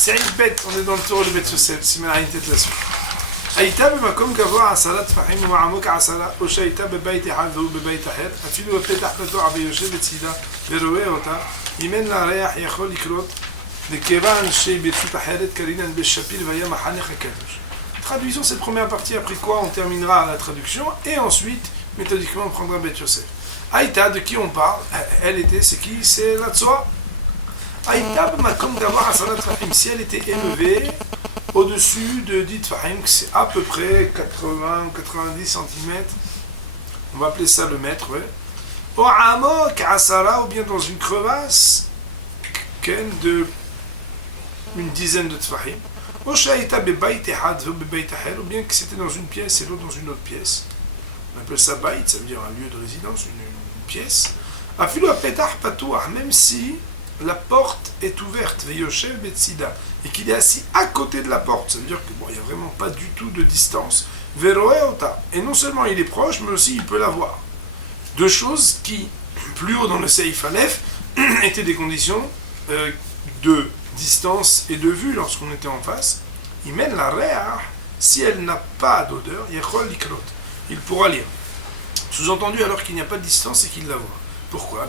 Saïd Bet, on est dans le tour de Bet Yosef, si on a une tête là-dessus. Aïta b'makom gavoa asara tfahim ou amok asara, ou shaïta b'bayt ehad ou b'bayt aher, afilu b'petach patoa v'yoshev betzida, v'roe ota, imen la reach yachol likrot, לכיוון שבצות אחרת קרינן בשפיר והיה מחנך הקדוש. Traduisons cette première partie, après quoi on terminera la traduction, et ensuite, méthodiquement, on prendra Bet Yosef. Aïta, de qui on parle? Elle était, c'est qui? C'est la Tzoa. Aïta, b'makom d'avoir asara tfahim, si elle était élevée au-dessus de 10 tfahim, c'est à peu près 80 ou 90 cm, on va appeler ça le mètre, ouais. Ou amok asara, ou bien dans une crevasse, de une dizaine de tfahim, ou bien que c'était dans une pièce et l'autre dans une autre pièce. On appelle ça baït, ça veut dire un lieu de résidence, une pièce. Même si la porte est ouverte, et qu'il est assis à côté de la porte, ça veut dire que bon, il n'y a vraiment pas du tout de distance. Et non seulement il est proche, mais aussi il peut la voir. Deux choses qui, plus haut dans le Seif Aleph, étaient des conditions de distance et de vue lorsqu'on était en face. Il mène la réa, si elle n'a pas d'odeur, il pourra lire. Sous-entendu alors qu'il n'y a pas de distance et qu'il la voit. Pourquoi?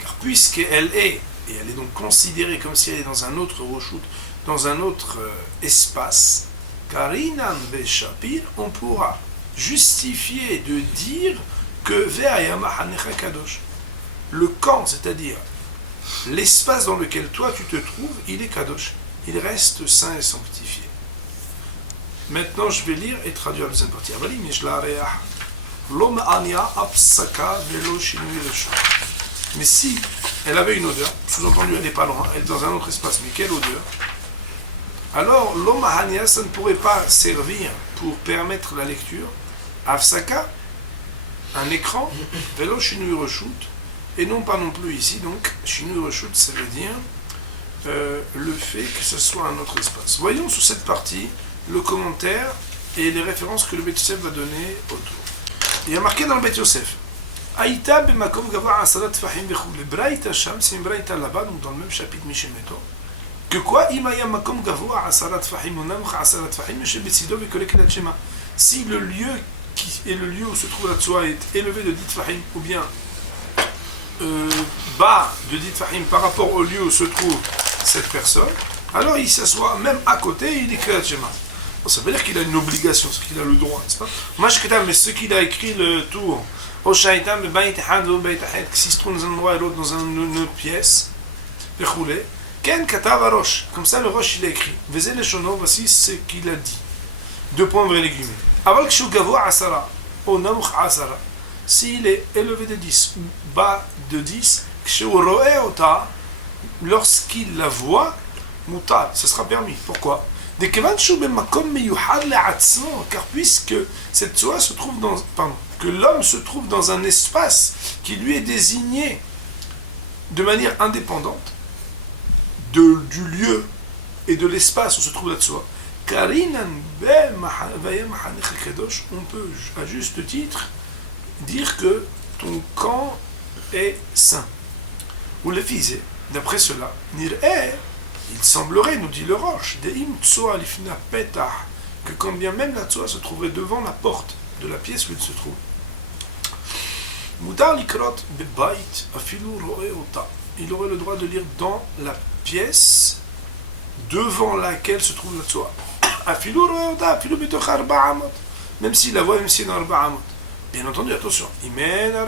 Car puisqu'elle est, et elle est donc considérée comme si elle est dans un autre roshut, dans un autre espace, Karinan Beshapir, on pourra justifier de dire que Ve'ayamahanecha Kadosh. Le camp, c'est-à-dire l'espace dans lequel toi tu te trouves, il est kadosh. Il reste saint et sanctifié. Maintenant, je vais lire et traduire la deuxième partie. Mais si elle avait une odeur, sous-entendu elle n'est pas loin, elle est dans un autre espace, mais quelle odeur? Alors, l'omahania, ça ne pourrait pas servir pour permettre la lecture. Afsaka, un écran, velo shinui reshut, et non pas non plus ici, donc, Shinui Reshut, ça veut dire le fait que ce soit un autre espace. Voyons sur cette partie le commentaire et les références que le Bet Yosef va donner autour. Il y a marqué dans le Bet Yosef, Aïta b'makom gava asarat tfahim v'chou. Le Braïta Sham, c'est une Braïta là-bas, donc dans le même chapitre Mishemeto, que quoi? Imaya makom gava asarat tfahim, onamch asarat tfahim, shebetsido v'kolek shema. Si le lieu qui est le lieu où se trouve la Tzoa est élevé de 10 tfahim, ou bien bas de 10 tfahim par rapport au lieu où se trouve cette personne, alors il s'assoit même à côté et il écrit la Shema. Bon, ça veut dire qu'il a une obligation, c'est qu'il a le droit, n'est-ce pas? Mais ce qu'il a écrit le tour, qui se trouve dans un endroit et l'autre dans une autre pièce, comme ça le Rosh il a écrit, voici ce qu'il a dit. Deux points vrais légumes. S'il est élevé de 10 ou bas de 10, lorsqu'il la voit, mutar, ce sera permis. Pourquoi? Car puisque cette Tzoa se trouve dans, que l'homme se trouve dans un espace qui lui est désigné de manière indépendante du lieu et de l'espace où se trouve la Tzoa, on peut à juste titre dire que ton camp est saint. Ou le fisé, d'après cela, il semblerait, nous dit le Roche, que quand bien même la Tzoa se trouverait devant la porte de la pièce où il se trouve, il aurait le droit de lire dans la pièce devant laquelle se trouve la Tzoa. Même s'il la voit, même s'il est dans Arba Amot. Bien entendu, attention, même dans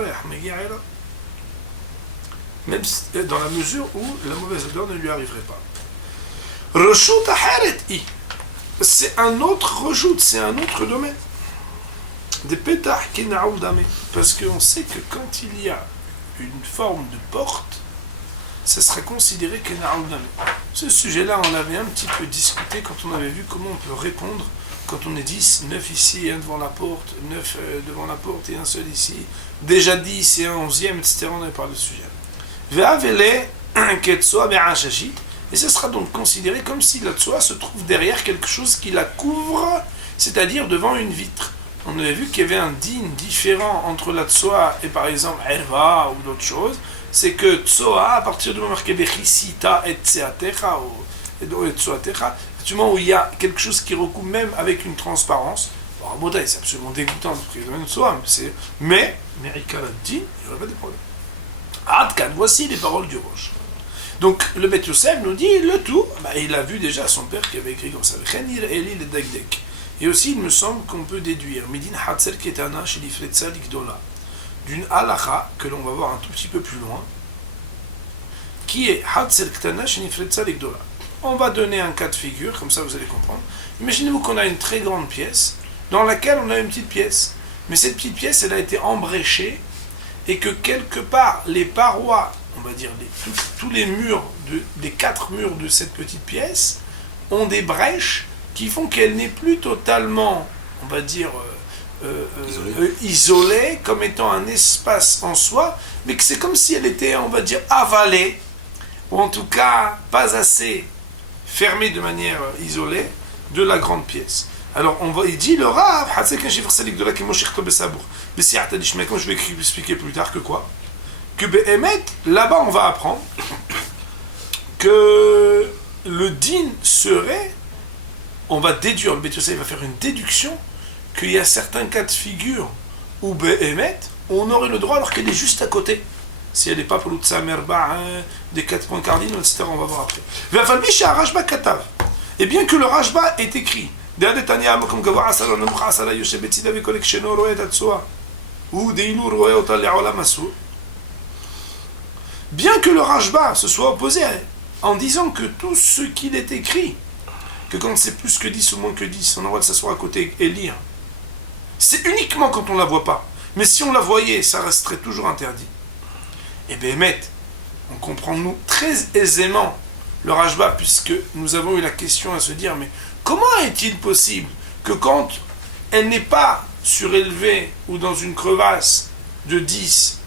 la mesure où la mauvaise odeur ne lui arriverait pas. C'est un autre rejout, c'est un autre domaine. Des pétard qui parce qu'on sait que quand il y a une forme de porte, ça sera considéré que ce sujet-là, on l'avait un petit peu discuté quand on avait vu comment on peut répondre quand on est 10, 9 ici, un devant la porte, 9 devant la porte et un seul ici, déjà 10 et un 11e, etc. On avait parlé de ce sujet. Et ce sera donc considéré comme si la Tzoa se trouve derrière quelque chose qui la couvre, c'est-à-dire devant une vitre. on avait vu qu'il y avait un din différent entre la tsoa et par exemple erva ou d'autres choses. C'est que tsoa, à partir du moment où il y a bechisita et tseatecha ou tsoatecha, du moment où il y a quelque chose qui recouvre même avec une transparence, bon, c'est absolument dégoûtant parce qu'il y a une tsoa, mais Merika l'a dit, il n'y aurait pas de problème. Adkan, voici les paroles du roche. Donc le Beth Yosef nous dit le tout, il a vu déjà son père qui avait écrit comme ça. Et aussi, il me semble qu'on peut déduire Midin Hatzer Ketana chez l'Ifretza l'Ikdola d'une halacha que l'on va voir un tout petit peu plus loin, qui est Hatzer Ketana chez l'Ifretza l'Ikdola. On va donner un cas de figure, comme ça vous allez comprendre. Imaginez-vous qu'on a une très grande pièce dans laquelle on a une petite pièce, mais cette petite pièce elle a été embréchée et que quelque part les parois, on va dire tous les murs, les 4 murs de cette petite pièce ont des brèches qui font qu'elle n'est plus totalement, on va dire, isolée comme étant un espace en soi, mais que c'est comme si elle était, on va dire, avalée, ou en tout cas pas assez fermée de manière isolée de la grande pièce. Alors il dit le Rav, comme je vais expliquer plus tard que quoi, que Behemet, là-bas on va apprendre que le din serait, on va déduire, le Beth Yosef va faire une déduction qu'il y a certains cas de figure où Behemet, on aurait le droit alors qu'elle est juste à côté. Si elle n'est pas pour l'Utsa Merba, des 4 points cardinaux, etc., on va voir après. Et bien que le Rashba est écrit, bien que le Rashba se soit opposé en disant que tout ce qu'il est écrit, que quand c'est plus que 10 ou moins que 10, on a le droit de s'asseoir à côté et lire, c'est uniquement quand on ne la voit pas. Mais si on la voyait, ça resterait toujours interdit. Et bien, on comprend nous très aisément le Rashba, puisque nous avons eu la question à se dire, mais comment est-il possible que quand elle n'est pas surélevée ou dans une crevasse de 10,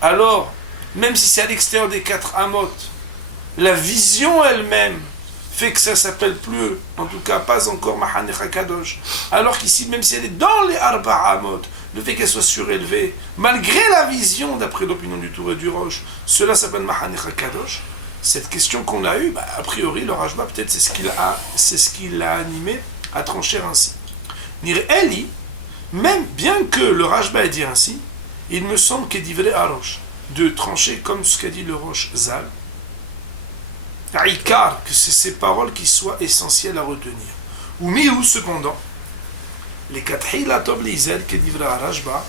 alors, même si c'est à l'extérieur des 4 amot, la vision elle-même fait que ça s'appelle plus, en tout cas pas encore Mahanecha Kadosh, alors qu'ici, même si elle est dans les Arba Amot, le fait qu'elle soit surélevée, malgré la vision, d'après l'opinion du Tour et du Roche, cela s'appelle Mahanecha Kadosh. Cette question qu'on a eue, a priori, le Rashba, peut-être c'est ce qui l'a animé à trancher ainsi. Nir Eli, même bien que le Rashba ait dit ainsi, il me semble qu'il dit à Roche de trancher comme ce qu'a dit le Roche Zal, Aïkar, que c'est ces paroles qui soient essentielles à retenir. Ou miou, cependant, les Kathila Tov Lizel, que dit Rashba,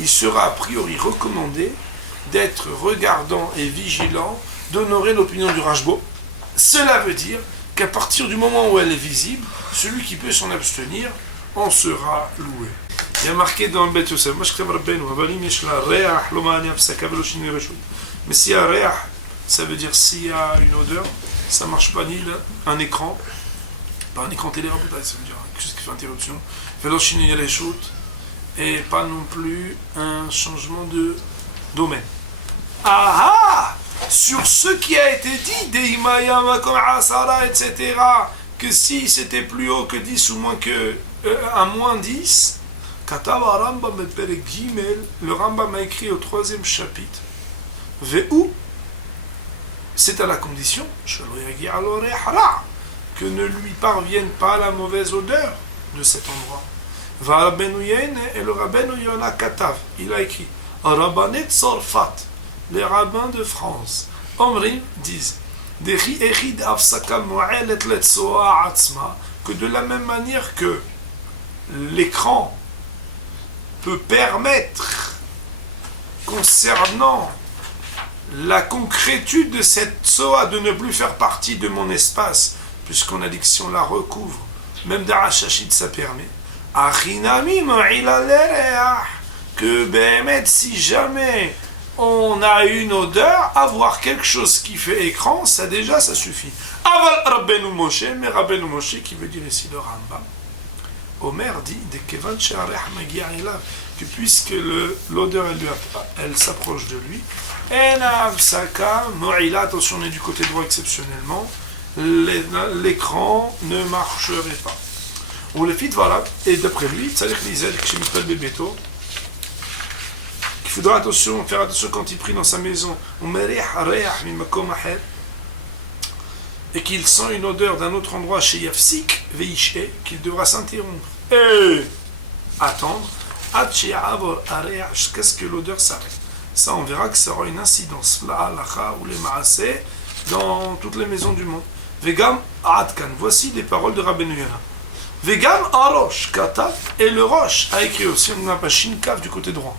il sera a priori recommandé d'être regardant et vigilant, d'honorer l'opinion du Rashbo. Cela veut dire qu'à partir du moment où elle est visible, celui qui peut s'en abstenir en sera loué. Il y a marqué dans le Beth Yosef, mais s'il y a réah, ça veut dire s'il y a une odeur, ça ne marche pas ni un écran, pas un écran télé, ça veut dire quelque chose qui fait interruption, et pas non plus un changement de domaine. Ah! Sur ce qui a été dit, etc., que si c'était plus haut que 10 ou moins que à moins 10, le Rambam a écrit au 3e chapitre, Ve'u, c'est à la condition que ne lui parvienne pas la mauvaise odeur de cet endroit. Et le Rabbeinu Yona Katav, il a écrit, Rabbanet Sorfat, les rabbins de France, Omrim disent, que de la même manière que l'écran peut permettre, concernant la concrétude de cette tsoa, de ne plus faire partie de mon espace, puisqu'on a dit que si on la recouvre, même d'Arachachid ça permet, que Behemet, si jamais on a une odeur, avoir quelque chose qui fait écran, ça déjà, ça suffit. Aval Rabbeinu Moshe, mais Rabbeinu Moshe, qui veut dire ici le Rambam, Omer dit, que puisque l'odeur, elle s'approche de lui, attention, on est du côté droit exceptionnellement, l'écran ne marcherait pas. Ou le fit voilà, et d'après lui, c'est-à-dire qu'il faudra faire attention quand il prie dans sa maison, et qu'il sent une odeur d'un autre endroit chez Yafsik, Veishé, qu'il devra s'interrompre et attendre, jusqu'à ce que l'odeur s'arrête. Ça, on verra que ça aura une incidence, la halakha ou les maaseh, dans toutes les maisons du monde. Vegam Adkan, voici les paroles de Rabbeinu Yonah. Vegam Arosh Katav, et le Rosh a écrit aussi, on n'a pas Shinkav du côté droit.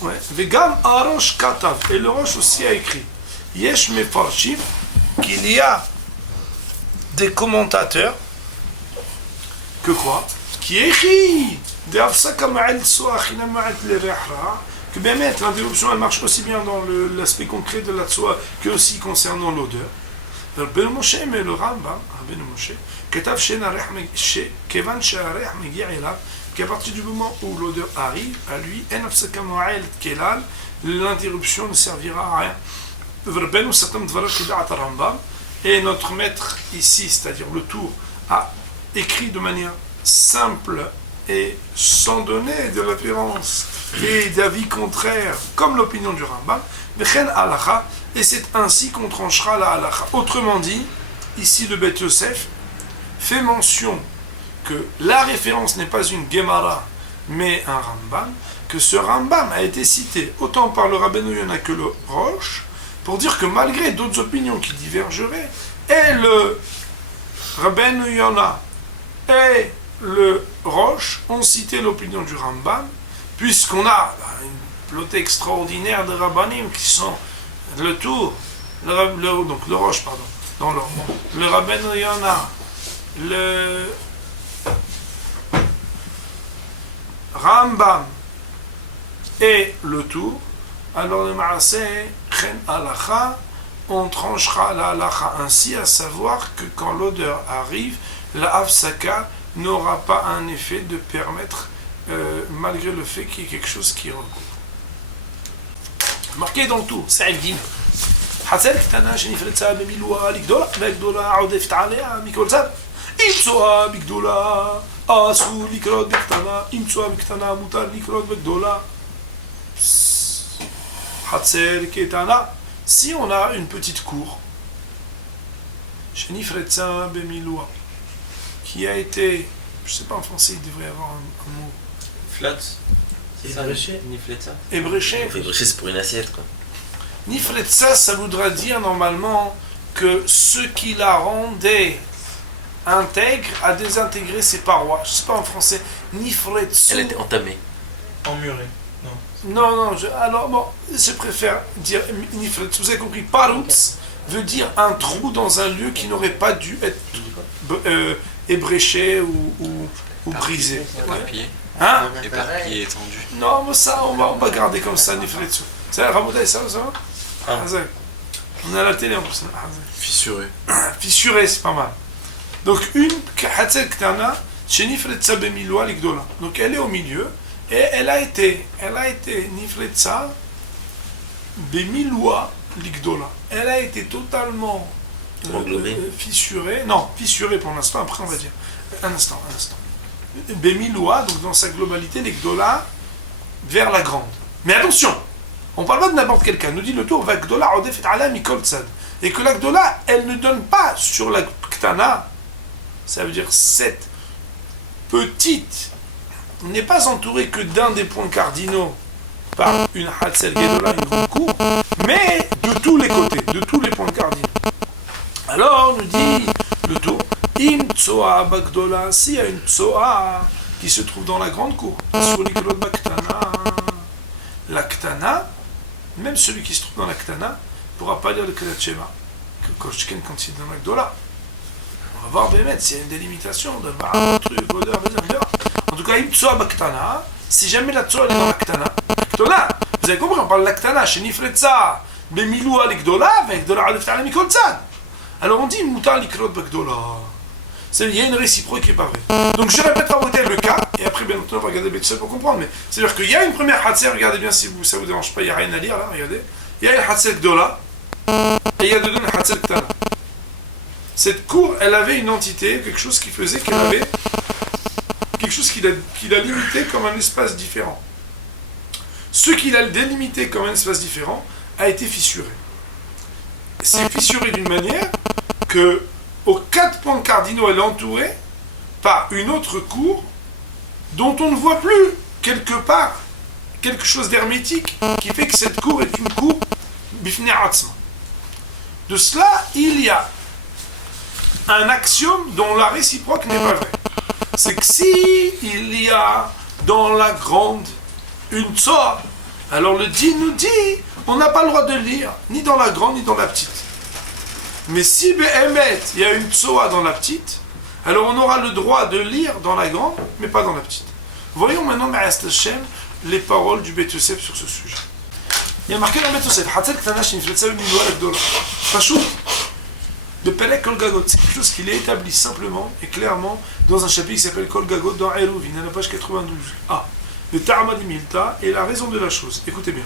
Ouais. Vegam Arosh Katav, et le Rosh aussi a écrit. Yesh Mefarshim, qu'il y a des commentateurs, que quoi? Qui écrit que bien mettre l'interruption elle marche aussi bien dans l'aspect concret de la tsoa que aussi concernant l'odeur. Rabbeinu Moshe, mais le Rambam, Rabbeinu Moshe, Ketav Kevan She'arech Megi'a Elav, qu'à partir du moment où l'odeur arrive à lui, En Hafsaka Mo'el Kelal, l'interruption ne servira à rien. Rabbeinu Satam Dvarach Kedat Rambam, et notre maître ici, c'est-à-dire le Tour, a écrit de manière simple et sans donner de référence et d'avis contraires, comme l'opinion du Rambam, et c'est ainsi qu'on tranchera la halakha. Autrement dit, ici le Beth Yosef fait mention que la référence n'est pas une Gemara, mais un Rambam, que ce Rambam a été cité autant par le Rabbeinu Yonah que le Rosh, pour dire que malgré d'autres opinions qui divergeraient, et le Rabbeinu Yonah et le Rosh ont cité l'opinion du Rambam, puisqu'on a une plotée extraordinaire de Rabbanim qui sont le Tour, donc le Rosh, pardon, dans leur nom, le Rabbeinu Yonah, le Rambam et le Tour. Alors le Maaseh, Chen Halakha, on tranchera la halakha ainsi, à savoir que quand l'odeur arrive, la Hafsaka n'aura pas un effet de permettre, malgré le fait qu'il y ait quelque chose qui recouvre. marqué dans le tour, סעיף ג' חצר קטנה שנפרצה במילואה לגדולה, והגדולה עודפת עליה מכל צד. אם צואה בגדולה, אסור לקרות בקטנה, אם צואה בקטנה, מותר לקרות בגדולה. חצר קטנה, si on a une petite cour, שנפרצה במילואה, qui a été, je sais pas en français, il devrait y avoir un mot. Flat. C'est ça, Nifletza. Ébréché. Ébréché, c'est pour une assiette, quoi. Nifletza, ça voudra dire normalement que ce qui la rendait intègre a désintégré ses parois. Je sais pas en français. Nifletsu. Elle était entamée. Emmurée. Non, alors bon, je préfère dire Nifletsu. Vous avez compris, Parutz veut dire un trou dans un lieu qui n'aurait pas dû être ébréché ou brisé. Éparpillé. Hein? Éparpillé, étendu. Non, mais ça, on va garder comme ça, Nifletsu. C'est la Ramouda, ça va? Ah. On est à la télé en plus. Fissuré. Fissuré, c'est pas mal. Donc, une Hatzel Ktana, chez Nifletza Bemiloa Ligdola. Donc, elle est au milieu, et elle a été Nifletza Bemiloa Ligdola. Elle a été totalement fissurée. Non, fissurée pour l'instant, après on va dire. Un instant. Bemiloa, donc dans sa globalité, Ligdola vers la grande. Mais attention! On ne parle pas de n'importe quel cas. Nous dit le tour, Vagdola Odefet Ala Mikol Tzad. Et que la Gdola, elle ne donne pas sur la Ktana, ça veut dire cette petite, n'est pas entourée que d'un des points cardinaux par une Hatzel Gedola, une grande cour, mais de tous les côtés, de tous les points cardinaux. Alors, nous dit le tour, Im Tsoa Bagdola, s'il y a une Tsoa qui se trouve dans la grande cour, sur l'Ikrod Baktana, la Ktana, même celui qui se trouve dans la Ktana ne pourra pas lire le Kriyat Shema quand il est dans la Gdola. On va voir Bémet, s'il y a une délimitation de truc, odeur, etc. En tout cas, Im Tsoa Baktana, si jamais la Tsoa est dans la Ktana, vous avez compris, on parle de la Ktana, chez Nifletza, Bemiloua l'Gdola, avec Gdola Alef Ta'ala Mikol Tzad. Alors on dit Moutar l'Ikrot Bagdola. Il y a une réciproque qui est pas vraie. Donc je répète à modèle le cas, et après bien entendu on va regarder Bethel pour comprendre, mais c'est-à-dire qu'il y a une première Hatzer, regardez bien si ça vous dérange pas, il n'y a rien à lire là, regardez. Il y a une Hatzer Gdola, et il y a dedans une Hatzer Ktana. Cette cour, elle avait une entité, quelque chose qui faisait qu'elle avait quelque chose qu'il a limité comme un espace différent. Ce qu'il a délimité comme un espace différent a été fissuré. C'est fissuré d'une manière que, aux 4 points cardinaux, elle est entourée par une autre cour dont on ne voit plus quelque part quelque chose d'hermétique qui fait que cette cour est une cour bifnei atzma. De cela, il y a un axiome dont la réciproque n'est pas vraie. C'est que si il y a dans la grande une tsoa, alors le din nous dit on n'a pas le droit de lire ni dans la grande ni dans la petite. Mais si be'emet il y a une tsoa dans la petite, alors on aura le droit de lire dans la grande mais pas dans la petite. Voyons maintenant Ma'ast Hashem les paroles du Beit Yosef sur ce sujet. Il y a marqué dans Beit Yosef Hatzel Ktana Shenifletza B'Milwa L'Gdola. Pachout de Pelek Kol Gagot, c'est quelque chose qu'il est établi simplement et clairement dans un chapitre qui s'appelle Kol Gagot dans Eruvin, à la page 92a. Le Ta'amad Milta et la raison de la chose. Écoutez bien.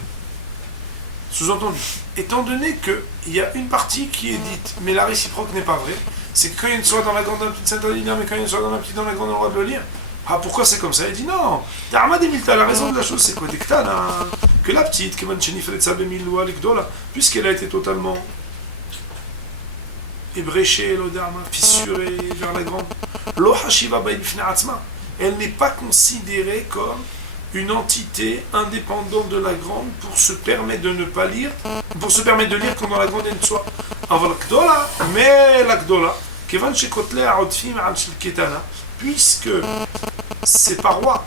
Sous-entendu, étant donné qu'il y a une partie qui est dite, mais la réciproque n'est pas vraie, c'est que quand il y a une soie dans la grande, dans la petite, c'est interdit de lire, mais quand il y a une soie dans la petite, dans la grande, on aura de le lire. Ah, pourquoi c'est comme ça? Il dit non. Ta'amad Milta, la raison de la chose, c'est quoi? Que la petite, puisqu'elle a été totalement ébréchée, fissurée vers la grande, elle n'est pas considérée comme une entité indépendante de la grande pour se permettre de ne pas lire, pour se permettre de lire quand dans la grande il y a une soie. Mais la Gdola, puisque ses parois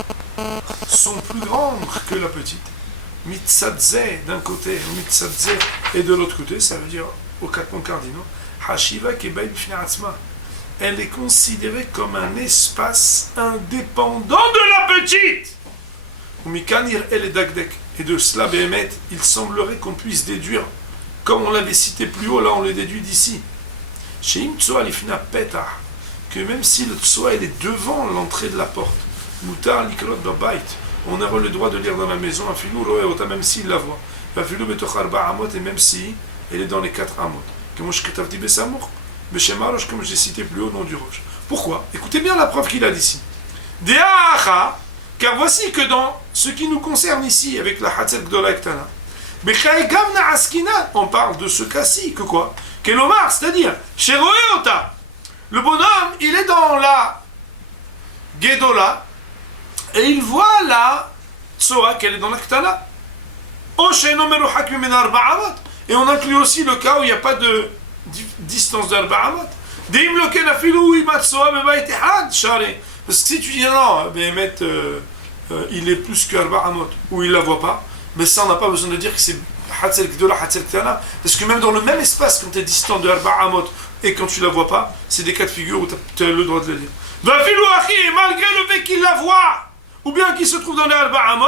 sont plus grandes que la petite, Mitzadze d'un côté, Mitzadze et de l'autre côté, ça veut dire aux 4 points cardinaux, Hashiva Kebaï B'Fnei, elle est considérée comme un espace indépendant de la petite. Et de cela, Béhémet, il semblerait qu'on puisse déduire, comme on l'avait cité plus haut, là on le déduit d'ici, que même si le tsoa elle est devant l'entrée de la porte, Mutar Likrot Babait, on a le droit de lire dans la maison, même s'il la voit, et même si elle est dans les 4 amot, comme j'ai cité plus haut, nom du roche. Pourquoi? Écoutez bien la preuve qu'il a d'ici. Car voici que dans ce qui nous concerne ici, avec la Hatzel Gdola Ktana, on parle de ce cas-ci, que quoi? Kelomar, c'est-à-dire, Sheroeota, le bonhomme, il est dans la Gedola, et il voit la Tsoa, qu'elle est dans la Ktana. Et on inclut aussi le cas où il n'y a pas de distance d'Arba'amot. Parce que si tu dis non, il est plus qu'Arba'amot, ou il ne la voit pas, mais ça on n'a pas besoin de dire que c'est Hatzel Gdola, Hatzel Ktana, parce que même dans le même espace, quand tu es distant de Arba'amot et quand tu ne la vois pas, c'est des cas de figure où tu as le droit de la lire. Malgré le fait qu'il la voit, ou bien qu'il se trouve dans les Arba'amot,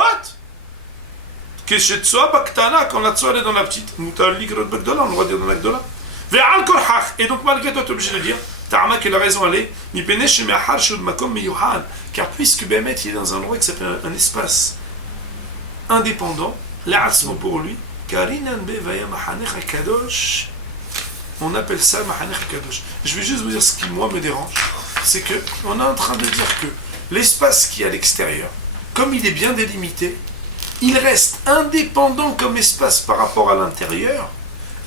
quand la tsoa est dans la petite, on a le droit de dire dans la Gdola. Et donc malgré tout, tu es obligé de dire, Ta'ama qui a raison, elle est, car puisque Bémet il est dans un endroit qui s'appelle un espace indépendant, l'Atzmo pour lui, on appelle ça Mahanech Kadosh. Je vais juste vous dire ce qui moi me dérange, c'est que on est en train de dire que l'espace qui est à l'extérieur, comme il est bien délimité, il reste indépendant comme espace par rapport à l'intérieur,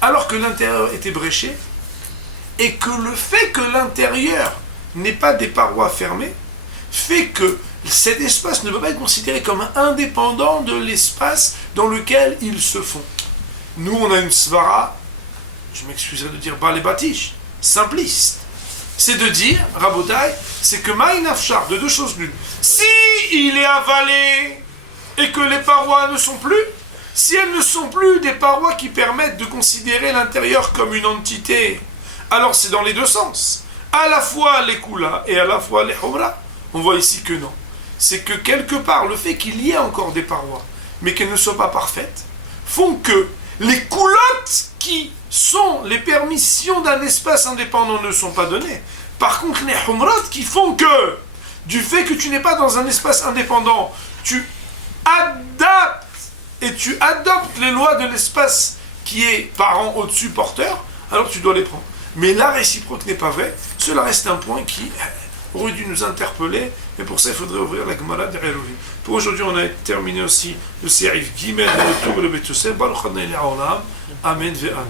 alors que l'intérieur est ébréché, et que le fait que l'intérieur n'ait pas des parois fermées, fait que cet espace ne peut pas être considéré comme indépendant de l'espace dans lequel ils se font. Nous, on a une svara, je m'excuserai de dire balébatiche, simpliste. C'est de dire, Rabotai, c'est que Maïnafchar, de deux choses l'une. Si il est avalé et que les parois ne sont plus, si elles ne sont plus des parois qui permettent de considérer l'intérieur comme une entité, alors c'est dans les deux sens. À la fois les Kula et à la fois les Humra. On voit ici que non. C'est que quelque part, le fait qu'il y ait encore des parois, mais qu'elles ne soient pas parfaites, font que les coulottes qui sont les permissions d'un espace indépendant ne sont pas données. Par contre, les Humrat qui font que, du fait que tu n'es pas dans un espace indépendant, tu adaptes et tu adoptes les lois de l'espace qui est parent au-dessus porteur, alors tu dois les prendre. Mais la réciproque n'est pas vraie, cela reste un point qui, aurait dû nous interpeller, mais pour ça il faudrait ouvrir la Gemara de Eruvin. Pour aujourd'hui, on a terminé aussi le Serif Gimel, le retour le Betusel, Baruch Adonai Le'olam, Amen ve Amen.